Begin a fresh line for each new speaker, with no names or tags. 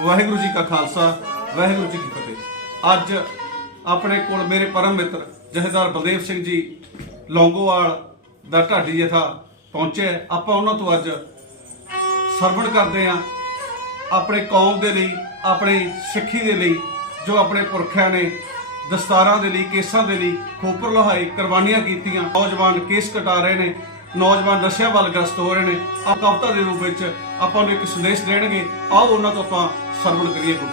ਵਾਹਿਗੁਰੂ ਜੀ ਕਾ ਖਾਲਸਾ, ਵਾਹਿਗੁਰੂ ਜੀ ਕੀ ਫਤਿਹ। ਅੱਜ ਆਪਣੇ ਕੋਲ ਮੇਰੇ ਪਰਮ ਮਿੱਤਰ ਜਥੇਦਾਰ ਬਲਦੇਵ ਸਿੰਘ ਜੀ ਲੌਂਗੋਵਾਲ ਦਾ ਢਾਡੀ ਜਥਾ ਪਹੁੰਚਿਆ ਆਪਾਂ ਉਹਨਾਂ ਤੋਂ ਅੱਜ ਸਰਵਣ ਕਰਦੇ ਆ ਆਪਣੇ ਕੌਮ ਦੇ ਲਈ, ਆਪਣੇ ਸਿੱਖੀ ਦੇ ਲਈ, ਜੋ ਆਪਣੇ ਪੁਰਖਿਆਂ ਨੇ ਦਸਤਾਰਾਂ ਦੇ ਲਈ, ਕੇਸਾਂ ਦੇ ਲਈ ਖੋਪਰ ਲੋਹਾਈ ਕੁਰਬਾਨੀਆਂ ਕੀਤੀਆਂ। ਨੌਜਵਾਨ ਕੇਸ ਕਟਾ ਰਹੇ ਨੇ। ਨੌਜਵਾਨ ਨਸ਼ਿਆਂ ਵੱਲ ਗ੍ਰਸਤ ਹੋ ਰਹੇ ਨੇ। ਆਪ ਕਵਿਤਾ ਦੇ ਰੂਪ ਵਿੱਚ ਆਪਾਂ ਨੂੰ ਇੱਕ ਸੰਦੇਸ਼ ਦੇਣਗੇ, ਆਓ ਉਹਨਾਂ ਤੋਂ ਆਪਾਂ ਸਰਵਣ ਕਰੀਏ ਗੁਰੂ।